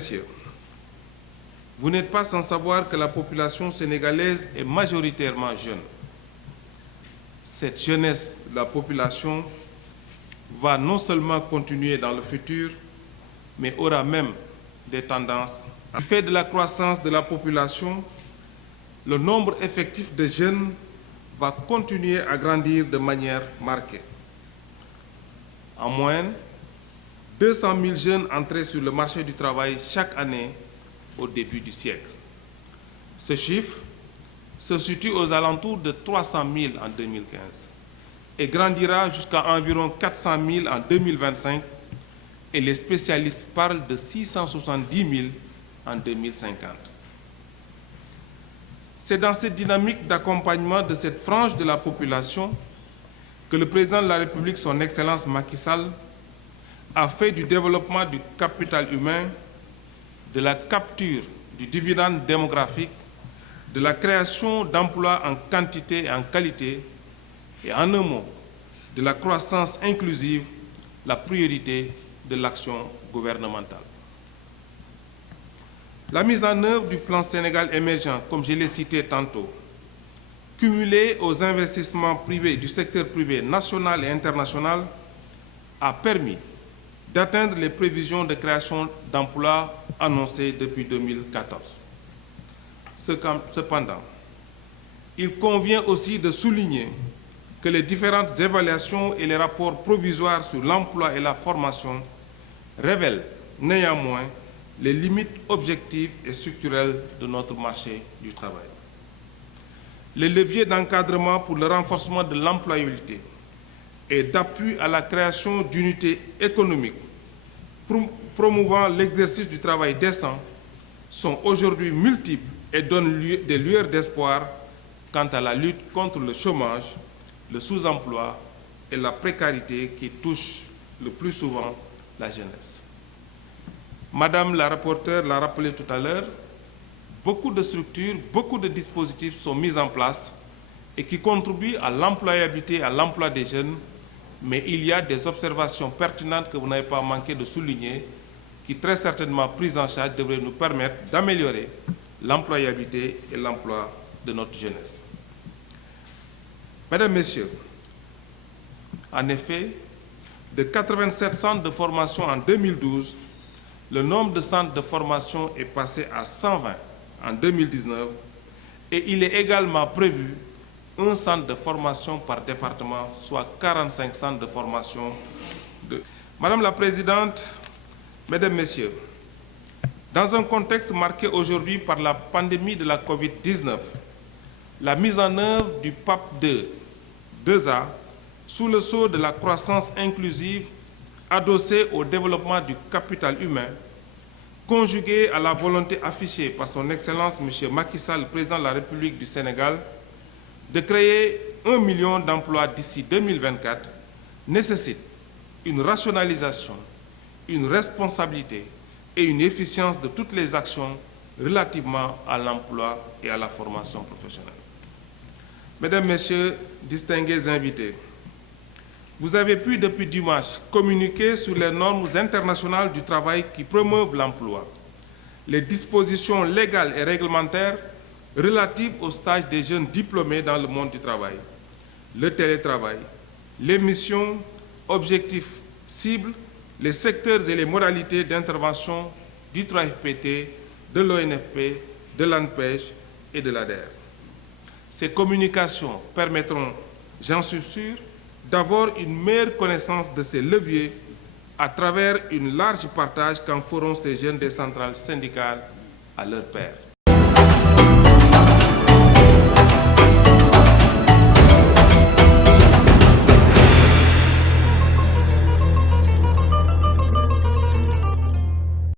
Messieurs, vous n'êtes pas sans savoir que la population sénégalaise est majoritairement jeune. Cette jeunesse de la population va non seulement continuer dans le futur, mais aura même des tendances. Du fait de la croissance de la population, le nombre effectif de jeunes va continuer à grandir de manière marquée. En moyenne, 200 000 jeunes entraient sur le marché du travail chaque année au début du siècle. Ce chiffre se situe aux alentours de 300 000 en 2015 et grandira jusqu'à environ 400 000 en 2025 et les spécialistes parlent de 670 000 en 2050. C'est dans cette dynamique d'accompagnement de cette frange de la population que le président de la République, son Excellence Macky Sall, a fait du développement du capital humain, de la capture du dividende démographique, de la création d'emplois en quantité et en qualité, et en un mot, de la croissance inclusive, la priorité de l'action gouvernementale. La mise en œuvre du plan Sénégal émergent, comme je l'ai cité tantôt, cumulée aux investissements privés du secteur privé national et international, a permis d'atteindre les prévisions de création d'emplois annoncées depuis 2014. Cependant, il convient aussi de souligner que les différentes évaluations et les rapports provisoires sur l'emploi et la formation révèlent néanmoins les limites objectives et structurelles de notre marché du travail. Les leviers d'encadrement pour le renforcement de l'employabilité et d'appui à la création d'unités économiques promouvant l'exercice du travail décent sont aujourd'hui multiples et donnent des lueurs d'espoir quant à la lutte contre le chômage, le sous-emploi et la précarité qui touchent le plus souvent la jeunesse. Madame la rapporteure l'a rappelé tout à l'heure, beaucoup de structures, beaucoup de dispositifs sont mis en place et qui contribuent à l'employabilité et à l'emploi des jeunes, mais il y a des observations pertinentes que vous n'avez pas manqué de souligner, qui très certainement prises en charge devraient nous permettre d'améliorer l'employabilité et l'emploi de notre jeunesse. Mesdames, Messieurs, en effet, de 87 centres de formation en 2012, le nombre de centres de formation est passé à 120 en 2019 et il est également prévu un centre de formation par département, soit 45 centres de formation. Madame la Présidente, Mesdames, Messieurs, dans un contexte marqué aujourd'hui par la pandémie de la COVID-19, la mise en œuvre du PAP 2A, sous le sceau de la croissance inclusive, adossée au développement du capital humain, conjuguée à la volonté affichée par son Excellence M. Macky Sall, président de la République du Sénégal, de créer 1 million d'emplois d'ici 2024, nécessite une rationalisation, une responsabilité et une efficience de toutes les actions relativement à l'emploi et à la formation professionnelle. Mesdames, Messieurs, distingués invités, vous avez pu depuis dimanche communiquer sur les normes internationales du travail qui promeuvent l'emploi, les dispositions légales et réglementaires relatives au stage des jeunes diplômés dans le monde du travail, le télétravail, les missions, objectifs, cibles, les secteurs et les modalités d'intervention du 3FPT, de l'ONFP, de l'ANPEJ et de l'ADER. Ces communications permettront, j'en suis sûr, d'avoir une meilleure connaissance de ces leviers à travers un large partage qu'en feront ces jeunes des centrales syndicales à leurs pairs.